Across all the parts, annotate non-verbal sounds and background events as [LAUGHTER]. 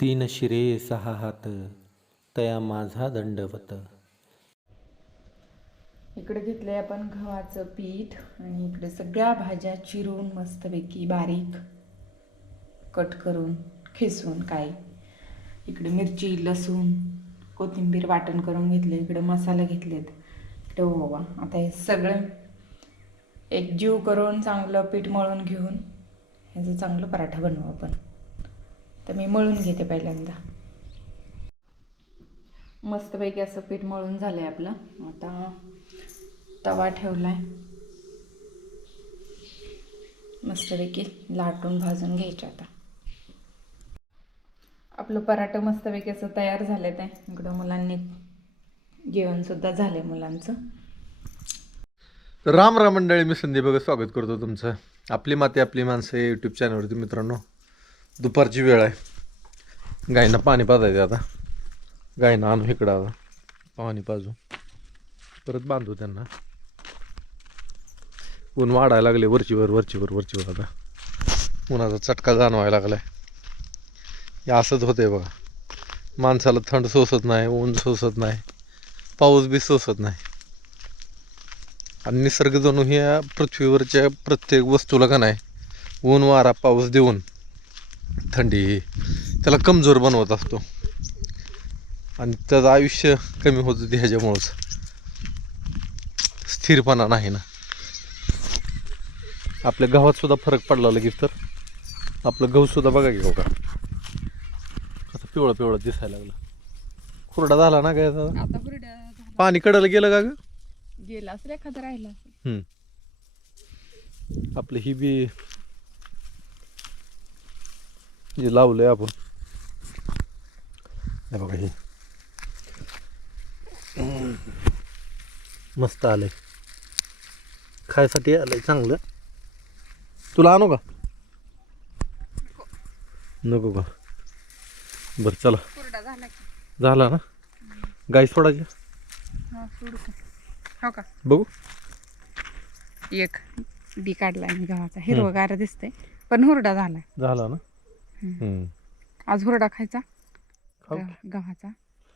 तीन शिरे सहा हात तया माझा दंडवत. इकडे घेतलंय आपण गव्हाचं पीठ आणि इकडे सगळ्या भाज्या चिरून मस्तपैकी बारीक कट करून खिसून काय इकडे मिरची लसूण कोथिंबीर वाटण करून घेतले इकडे मसाला घेतलेत. इकडे हो ओवा आता हे सगळं एक जीव करून चांगलं पीठ मळून घेऊन ह्याचं चांगलं पराठा बनवू आपण. तर मी मळून घेते पहिल्यांदा. मस्तपैकी असं पीठ मळून झालं आहे आपलं. आता तवा ठेवला आहे मस्तपैकी लाटून भाजून घ्यायचं आता. आपलं पराठं मस्तपैकी असं तयार झालं आहे इकडं मुलांनी जेवणसुद्धा झालंय मुलांचं. राम राम मंडळी मी संदीप बघा स्वागत करतो तुमचं. आपली माती आपली माणसं यूट्यूब चॅनलवरती मित्रांनो. दुपारची वेळ आहे. गायींना पाणी पाजायचं आता. गायींना आणू इकडं आता. पाणी पाजू. परत बांधू त्यांना. ऊन वाढायला लागले वरचीवर वरचीवर वरचीवर आता. उन्हाचा चटका जाणवायला लागलाय. हे असंच होतंय बघा. माणसाला थंड सोसत नाही ऊन सोसत नाही पाऊस बी सोसत नाही. आणि निसर्ग जणू ह्या पृथ्वीवरच्या प्रत्येक वस्तूला का नाही ऊन वारा पाऊस देऊन थंडी त्याला कमजोर बनवत असतो. आणि त्याचं आयुष्य कमी होत होते ह्याच्यामुळंच. स्थिरपणा नाही ना. आपल्या गव्हात सुद्धा फरक पडला लगेच तर. आपलं गहू सुद्धा बघा की का आता पिवळं पिवळं दिसायला लागलं. खुरडा झाला ना काय पाणी कडलं गेलं का ग? गेला असेल एखादं राहिला. आपलं ही बी जे लावलंय आपण. हे बघा हे. मस्त आलंय. खायसाठी आलंय चांगलं. तुला आणू का? नको का? बरं चला. झाला झाला ना? गाय सोडायची? हा बघू. एक बी काढलाय मी गव्हाचा. हिरवगार दिसतंय पण हुरडा झालाय. झाला ना? हम्म. आज हुरडा खायचा? खाऊ. गव्हाचा.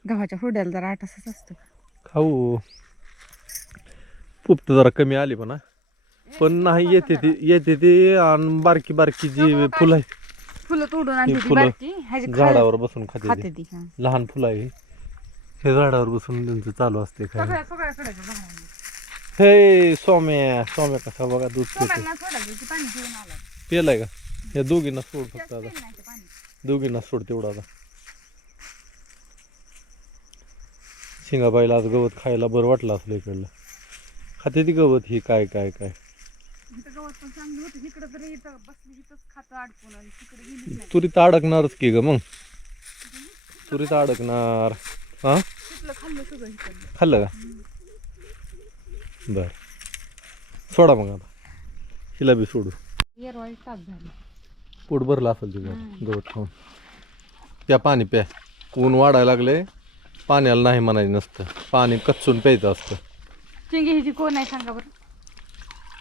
गव्हाच्या हुरड्याला जरा आटासच असतो. खाऊ. पुप्त जरा कमी आली पण हा. पण नाही येते ती येते ती आणि बारकी बारकी जी फुलं आहे फुलं तोडून आणते ती फुलं बारकी. ह्याची खायला- झाडावर बसून खाते खाते ती. ती हा. लहान फुलं आहे हे. झाडावर बसून त्यांचं चालू असते काय सगळ्या सगळ्या. हे सोम्या सोम्या कसा बघा दूध पितो सोडायचं पाणी घेऊन पेलाय का? या दोघींना सोड फक्त आता. दोघींना सोड तेवढा आता. शिंगाबाईला आज गवत खायला बरं वाटलं असलं इकडलं. खाते ती गवत ही काय काय काय? इथं गवत पण चांगलं होतं. इकडं तरी इथं बसली इथंच खातं अडकून आणि तिकडे गेलीच नाही. तुरीत अडकणारच की ग मग? तुरीत अडकणार. हा तिथलं खाल्लं सगळं इकडलं? खाल्लं का? बर. सोडा मग आता. हिला बी सोडू. ताप झाली. पोट भरलं असेल तुझं गवत खाऊन. प्या पाणी प्या. ऊन वाढायला लागले पाण्याला नाही म्हणायचं नसतं. पाणी कच्चून प्यायचं असतं. चिंगी हिची कोण आहे सांगा बरं?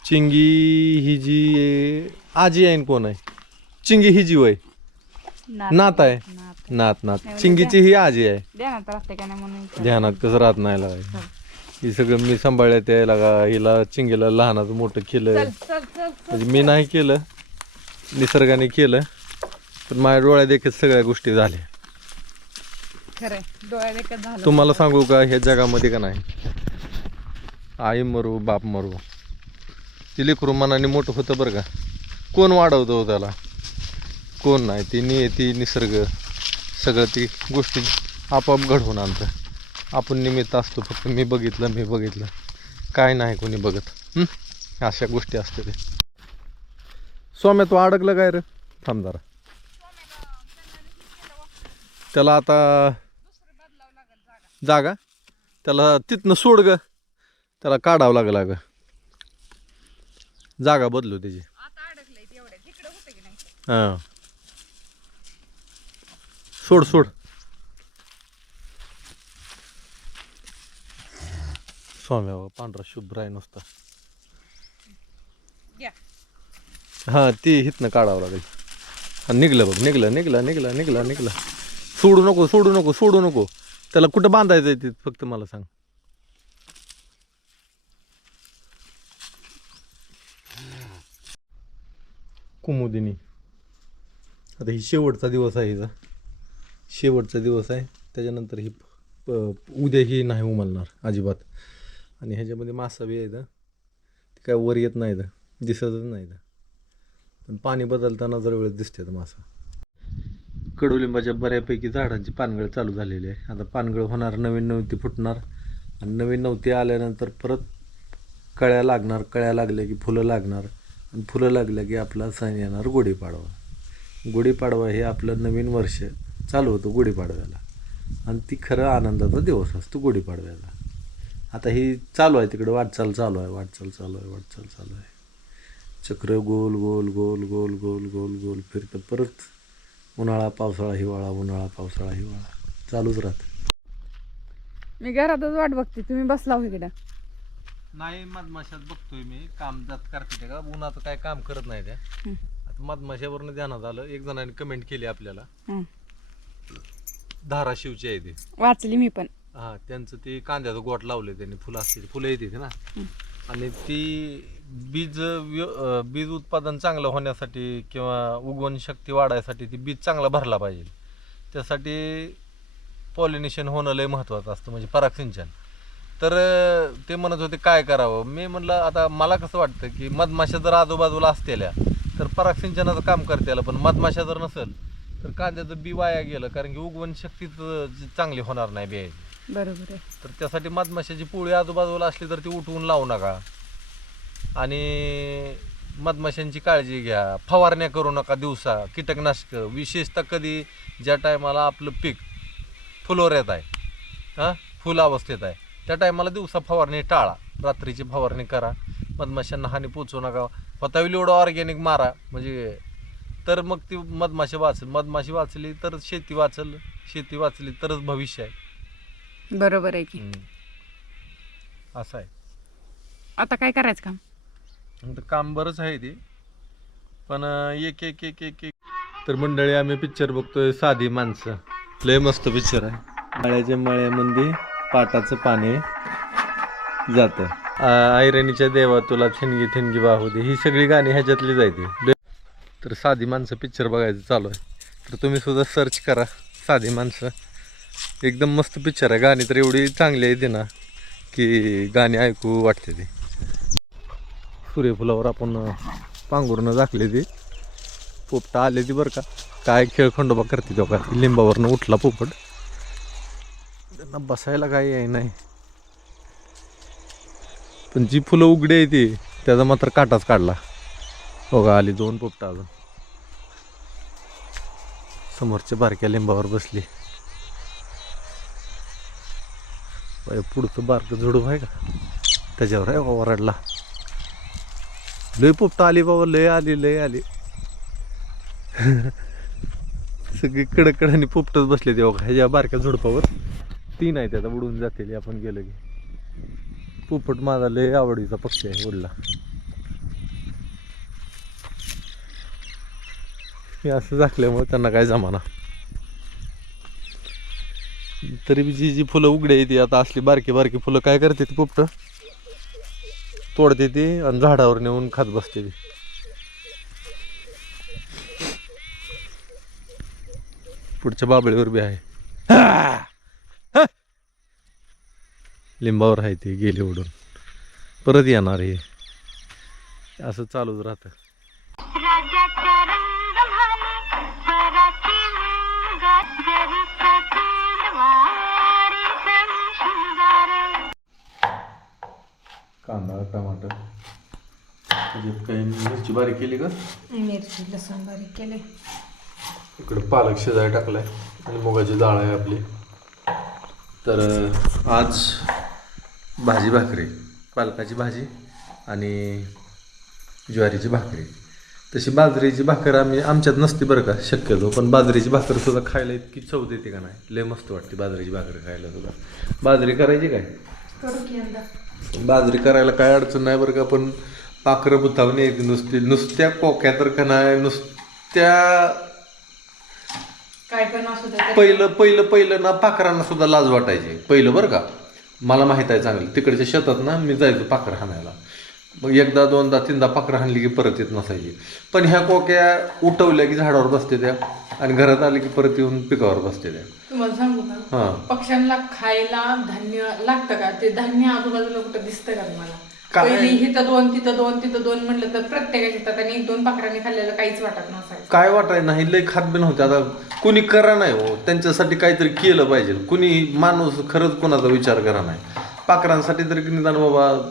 चिंगी ही जी आजी आहे न कोण आहे? चिंगी ही जी वय. नात. आहे. नात. नात नात. नाही, चिंगीची ही आजी आहे. ध्यानात राहते का नाही म्हणून विचारलं. ध्यानात कसं राहत नाही लागायचं ही सगळं मी सांभाळण्यात यायला का हिला चिंगीला लहानाचं मोठं केलं. चल चल चल चल. म्हणजे मी नाही केलं. निसर्गाने केलं पण माझ्या डोळ्यात देखील सगळ्या गोष्टी झाल्या. खरंय. झालं तुम्हाला सांगू का ह्या जगामध्ये का नाही? आई मरू बाप मरू. ती लेकरू मनाने मोठं होतं बरं का. कोण वाढवतं हो त्याला? कोण नाही. ती नियती निसर्ग सगळं ती गोष्टी आपोआप घडवून आणतं. आपण निमित्त असतो फक्त मी बघितलं मी बघितलं. काय नाही कोणी बघत? अशा गोष्टी असते ते सोम्या तू अडकलं काय रे? थांब जरा. त्याला आता जागा? त्याला तिथनं सोड ग. त्याला काढावं लागलं अगं. जागा बदलू त्याची. हां. सोड सोड. स्वाम्या पांढरा शुभ्र आहे नुसता. हां ती हिथनं काढावं लागेल. हा, निघलं बघ निघलं निघलं निघलं निघलं निघलं. सोडू नको सोडू नको सोडू नको. त्याला कुठं बांधायचं आहे ते फक्त मला सांग. कुमुदिनी. आता ही शेवटचा दिवस आहे हिचा. शेवटचा दिवस आहे. त्याच्यानंतर ही प- उद्या ही नाही उमलणार अजिबात. आणि ह्याच्यामध्ये मासा बी आहे तर ते काय वर येत नाही इथं. दिसतच नाही तर पण पाणी बदलताना जर वेळेस दिसते मासा. कडुलिंबाच्या बऱ्यापैकी झाडांची पानगळ चालू झालेली आहे. आता पानगळ होणार नवीन नवती फुटणार. आणि नवीन नवती आल्यानंतर परत कळ्या लागणार कळ्या लागल्या की फुलं लागणार. आणि फुलं लागल्या की आपला सण येणार गुढीपाडवा. गुढीपाडवा हे आपलं नवीन वर्ष चालू होतं गुढीपाडव्याला. आणि ती खरं आनंदाचा दिवस असतो गुढीपाडव्याला. आता ही चालू आहे तिकडे वाटचाल चालू आहे वाटचाल चालू आहे वाटचाल चालू आहे. चक्र गोल गोल गोल गोल गोल गोल गोल फिरतं. परत उन्हाळा पावसाळा हिवाळा उन्हाळा पावसाळा हिवाळा. चालूच राहतं. मी घरातच वाट बघते. तुम्ही बसला हो इकडं. नाही मधमाशात बघतोय मी. काम जात करते ते का? उन्हाचं काय काम करत नाही त्या. आता मधमाशावरनं ध्यानात आलं. एक जणाने कमेंट केली आपल्याला. हं. धाराशिवची आहे ती. वाचली मी पण. हा त्यांचं ते कांद्याचं गोट लावले त्यांनी. फुलं असते फुलं येते ना. आणि ती बीज व्य- बीज उत्पादन चांगलं होण्यासाठी किंवा उगवण शक्ती वाढायसाठी ती बीज चांगला भरला पाहिजे. त्यासाठी पॉलिनेशन होणं लय महत्त्वाचं असतं म्हणजे परागसिंचन तर अं, ते म्हणत होते काय करावं? मी म्हणलं आता मला कसं वाटतं की मधमाशा जर आजूबाजूला असतेल्या तर परागसिंचनाचं काम करतेला पण मधमाशा जर नसेल तर कांद्याचं बी वाया गेलं कारण की उगवण शक्तीच चांगली होणार नाही बियाची बरोबर आहे. तर त्यासाठी मधमाशाची पोळी आजूबाजूला असली तर ती उठवून लावू नका. आणि मधमाशांची काळजी घ्या. फवारण्या करू नका दिवसा. कीटकनाशक. विशेषतः कधी ज्या टायमाला आपलं पीक फुलोऱ्यात आहे हां? फुल अवस्थेत आहे. त्या टायमाला दिवसा फवारणी टाळा. रात्रीची फवारणी करा. मधमाशांना हानी पोचवू नका. पताविल एवढं ऑर्गॅनिक मारा. म्हणजे तर मग ती मधमाशी वाचेल. मधमाशी वाचली तर शेती वाचल. शेती वाचली तरच भविष्य आहे. बरोबर आहे की. असं आहे. आता काय करायचं काम? तर काम बरंच आहे ते. पण एक एक एक एक एक. तर मंडळी आम्ही पिक्चर बघतोय साधी माणसं. लय मस्त पिक्चर आहे. मळ्याच्या मळ्यामध्ये पाटाचं पाणी जातं. आयरणीच्या देवा तुला थिणगी थिणगी वाहू दे. ही सगळी गाणी ह्याच्यातली जायते तर साधी माणसं पिक्चर बघायचं चालू आहे. तर तुम्ही सुद्धा सर्च करा साधी माणसं. एकदम मस्त पिक्चर आहे. गाणी तर एवढी चांगली आहे ना की गाणी ऐकू वाटते ती. सूर्यफुलावर आपण पांघुरणं झाकले ते. पोपटा आले ती बरं का. काय खेळ खंडोबा करते तो का? लिंबावरनं उठला पोपट. त्यांना बसायला काही आहे नाही. पण जी फुलं उघडी आहे ती त्याचा मात्र काटाच काढला. हो बघा आली दोन पोपटा अजून. समोरच्या बारक्या लिंबावर बसली. पुढचं बारकं झुडूप आहे का? त्याच्यावर आहे ओरडला? लय पोपटा आली बाबा लय आली लय आली. सगळी कडकडाने पोपटच बसले तेव्हा ह्याच्या बारक्या झुडपावर. तीन आहे त्याचा उडून जातील आपण गेलो की. पोपट माझा लय आवडीचा पक्षी आहे उडला हे असं झाकल्यामुळे त्यांना काय जमाना. तरी बी जी जी फुलं उघडे आहे ती आता असली बारकी बारकी फुलं काय करते ती पोपट? तोडते ती आणि झाडावर नेऊन खात बसते ती. पुढच्या बाबळीवर बी आहे. लिंबावर आहे ती गेली उडून परत येणार हे. असं चालूच राहतं. कांदा टमाटर. त्याच्यात काही मिरची बारीक केली का? मिरची लसूण बारीक केले. इकडे पालक शिजाय टाकलाय आणि मुगाची डाळ आहे आपली. तर आज भाजी भाकरी पालकाची भाजी आणि ज्वारीची भाकरी. तशी बाजरीची भाकर आम्ही आमच्यात नसते बरं का शक्यतो. पण बाजरीची भाकर सुद्धा खायला इतकी चव देते का नाही? लय मस्त वाटते बाजरीची भाकर खायला सुद्धा. बाजरी करायची काय? करू की यंदा बाजरी करायला काय अडचण नाही बरं का पण पाखरं बुतावणी येते नुसती. नुसत्या कोक्या तर का नाही नुसत्या काय पण असू दे पहिलं पहिलं पहिलं ना पाखरांना सुद्धा लाज वाटायची. पहिलं बरं का. मला माहीत आहे चांगलं. तिकडच्या शेतात ना मी जायचो पाखरं हाणायला. मग एकदा दोनदा तीनदा पाखरं हाणली की परत येत नसायची. पण ह्या कोक्या उठवल्या की झाडावर बसते त्या. आणि घरात आले की परत येऊन पिकावर बसते त्या तुम्हाला सांगू का? हां. पक्ष्यांना खायला धान्य लागतं का? ते धान्य आजूबाजूला कुठं दिसतं का तुम्हाला? काय? पहिली इथं दोन तिथं दोन तिथं दोन म्हणलं तर प्रत्येकाच्या शेतात आणि एक दोन पाखरांनी खाल्लेलं काहीच वाटत नसायचं. काय वाटाय नाही? लय खात बी नव्हते आता कुणी करा नाही हो. त्यांच्यासाठी काहीतरी केलं पाहिजे. कुणी माणूस खरंच कोणाचा विचार करा नाही. पाखरांसाठी तरी निदान बाबा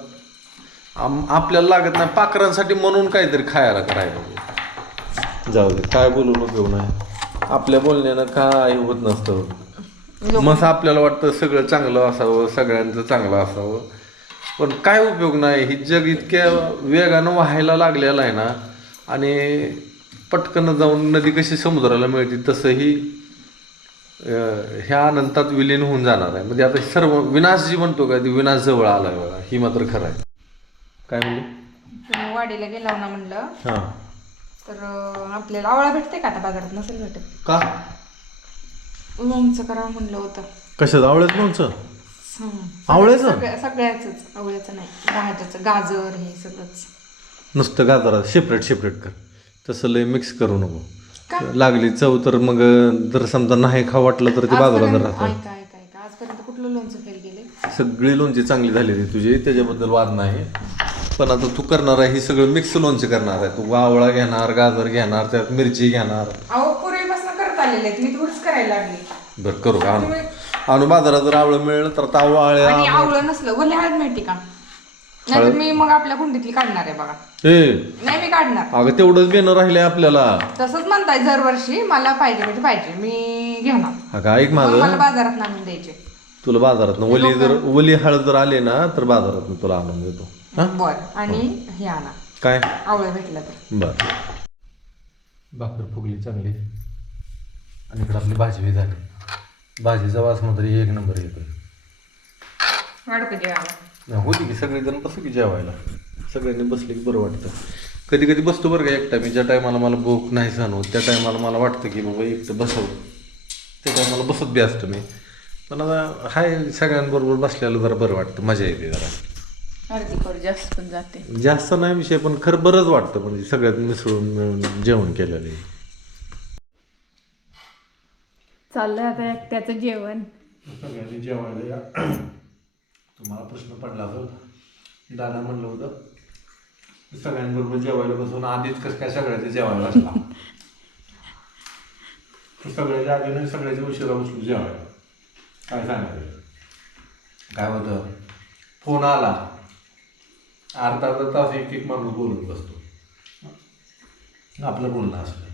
आम- आपल्याला लागत नाही. पाखरांसाठी म्हणून काहीतरी खायला करायला पाहिजे. जाऊ दे. काय बोलून उपयोग नाही आपल्या बोलण्यानं काय होत नसतं. मस्त आपल्याला वाटतं सगळं चांगलं असावं सगळ्यांचं चांगलं असावं. पण काय उपयोग नाही ही जग इतक्या वेगानं व्हायला लागलेलं आहे ना आणि पटकन जाऊन नदी कशी समुद्राला मिळते तसंही ह्या अनंतात विलीन होऊन जाणार आहे. म्हणजे आता सर्व विनाश जी म्हणतो का ती विनाश जवळ आलाय बघा ही मात्र खरं आहे. काय म्हणले? वाडीला गेला म्हणलं. हां. तर आपल्याला आवळा भेटते का आता बाजारात? नसेल भेटत. का? लोणचं करावं म्हणलं होतं. कशात आवडत लोणचं? हं. आवळ्याचं? सगळ्या सगळ्याच आवळ्याचं नाही. भाज्याचं गाजर हे सगळंच. नुसतं गाजरात सेपरेट सेपरेट कर. तसं लय मिक्स करू का? नको लागली चव तर मग जर समजा नाही खा वाटलं तर ते बाजूला आजपर्यंत- राहतं. ऐका ऐका ऐका. आजपर्यंत कुठलं लोणचं फेल गेले सगळी लोणची चांगली झालेली तुझी. त्याच्याबद्दल वाद नाही. पण आता तू करणार आहे ही सगळं मिक्स लोणचे करणार आहे. तू आवळा घेणार गाजर घेणार त्यात मिरची घेणार. अहो पूर्वीपासून करत आलेले आहेत. मी थोडीच करायला लागली. बरं करू का? आणू आणू बाजारात जर आवळं मिळेल तर आता आवळ्या आणि आवळं नसलं वले हळद मिळते का? नाही मी मग आपल्या कुंडीतली काढणार आहे बघा. ए. नाही मी काढणार. अगं तेवढंच घेणं राहिले आपल्याला. तसंच म्हणताय दरवर्षी मला पाहिजे म्हणजे पाहिजे. मी घेणार. अगं ऐक मग मला माझं बाजारात आणून द्यायचे. तुला बाजारात वली जर वली हळद जर आली ना तर बाजारात तुला आणून देतो. हा? बर. आणि हे. आणा. काय? आवळं भेटलं तर. बर. भाकर फुगली चांगली. आणि इकडे आपली भाजी बी झाली. भाजीचा वास मात्र एक नंबर नाही, होती की सगळेजण बसू की जेवायला. सगळ्यांनी बसले की बरं वाटतं. कधी कधी बसतो बरं का एकटा. मी ज्या टायमाला मला भूक नाही सहन होत त्या टायमाला मला वाटतं की बाबा एकटं बसावं. त्या टायमाला बसत बी असतो मी. पण आता हाय सगळ्यांबरोबर बसल्याला जरा बरं वाटतं. मजा येते जरा. अर्धी कड जास्त पण जाते. जास्त नाही विषय पण खरं बरंच वाटतं म्हणजे सगळ्यात मिसळून मिळून जेवण केलेलं आहे. चाललंय आता एकट्याचं जेवण. सगळ्यांनी जेवायला या. तुम्हाला प्रश्न पडला असेल दादा म्हणलं होतं सगळ्यांबरोबर जेवायला बसून आधीच कसं काय सगळ्याचं जेवायला बसला. तर सगळ्याच्या आधी नाही सगळ्याच्या उशिरा बसलो जेवायला. काय सांगायचं? काय होतं? फोन आला. अर्धा अर्धा तास एक एक माणूस बोलत बसतो. आपलं बोलणं असलं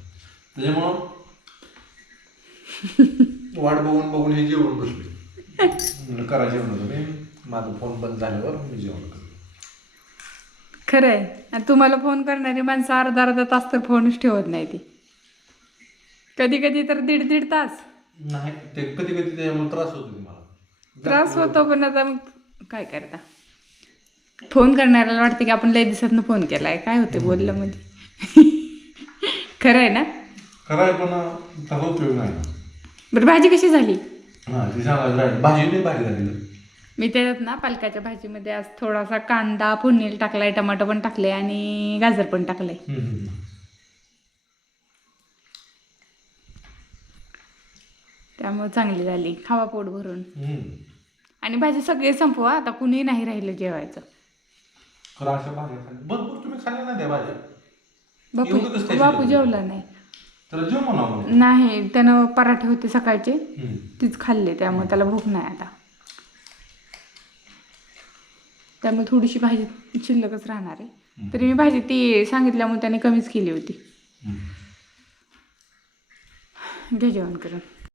त्याच्यामुळं [LAUGHS] वाट बघून बघून हे जेवण बसले. करा जेवण तुम्ही माझा फोन बंद झाल्यावर मी जेवण करतो. खरंय. आणि तुम्हाला फोन करणारी माणसं अर्धा अर्धा तास तर फोनच ठेवत नाही ती. कधी कधी तर दीड दीड तास. नाही ते कधी कधी त्याच्यामुळे त्रास होतो तुम्हाला. त्रास होतो पण आता मग काय करता? फोन करणाऱ्याला वाटतं की आपण लय दिवसातनं फोन केलाय. काय होते बोललं मध्ये [LAUGHS] खरं आहे ना खरं आहे पण उपयोग नाही. बरं भाजी कशी झाली? हां ती सांगायला राहिली. भाजी नाही भाजी झाली. मी त्याच्यात ना पालकाच्या भाजीमध्ये आज थोडासा कांदा फोडणीला टाकलाय टमाटो पण टाकले आणि गाजर पण टाकलंय. त्यामुळे चांगली झाली. खावा पोट भरून. आणि भाजी सगळे संपवा आता कुणी नाही राहिलं जेवायचं. खरं अशा भाज्या खाल्ल्या. भरपूर तुम्ही खाल्ल्या नाही त्या भाज्या. बापू एवढं कसं काय बापू शिल्लक? जेवला नाही. त्याला जेव नाही त्यानं पराठे होते सकाळचे. हम्म. तीच खाल्ले त्यामुळे त्याला भूक नाही आता. त्यामुळे थोडीशी भाजी शिल्लकच राहणार आहे. तरी मी भाजी ती सांगितल्यामुळे त्याने कमीच केली होती. हम्म. घे जेवण करून.